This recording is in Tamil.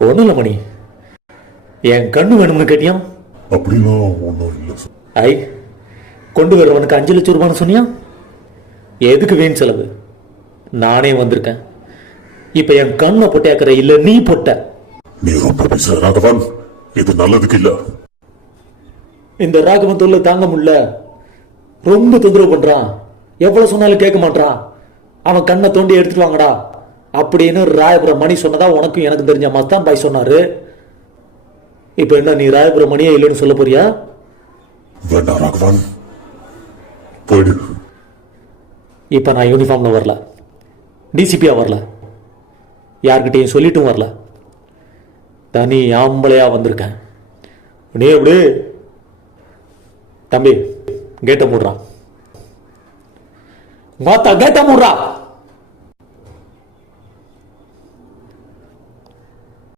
ஒன்றும் இல்லை மணி, என் கண்ணு வேணும்னு கேட்டியா? அப்படிலாம் ஒன்றும் இல்லை சார். ஐ, கொண்டு வர்றவனுக்கு 5 லட்சம் ரூபான்னு சொன்னியா? எதுக்கு வீண் செலவு? நானே வந்திருக்கேன். இப்ப என் கண்ணை பொட்டையாக்குற இல்ல நீ பொட்ட. நீ ரொம்ப பேசுற ராகவன், இது நல்லதுக்கு இல்ல. இந்த ராகவன் தொல்லை தாங்க முடியல, ரொம்ப தொந்தரவு பண்றான். எவ்வளவு சொன்னாலும் கேட்க மாட்டான். அவன் கண்ணை தோண்டி எடுத்துட்டு வாங்கடா அப்படின்னு ராயபுரம் மணி சொன்னதா உனக்கும் எனக்கு தெரிஞ்ச மஸ்தான் பாய் சொன்னாரு. இப்ப என்ன, நீ ராயபுரம் மணியே இல்லைன்னு சொல்ல போறியா? வேண்டாம் ராகவன், போயிடு. இப்ப நான் யூனிஃபார்ம்ல வரல, டிசிபியா வரல, யார்கிட்டையும் சொல்லிட்டும் வரல, தனி ஆம்பளையா வந்திருக்கேன். நீ எப்படி தம்பி கேட்ட மூடுறான், கேட்ட மூடுறா.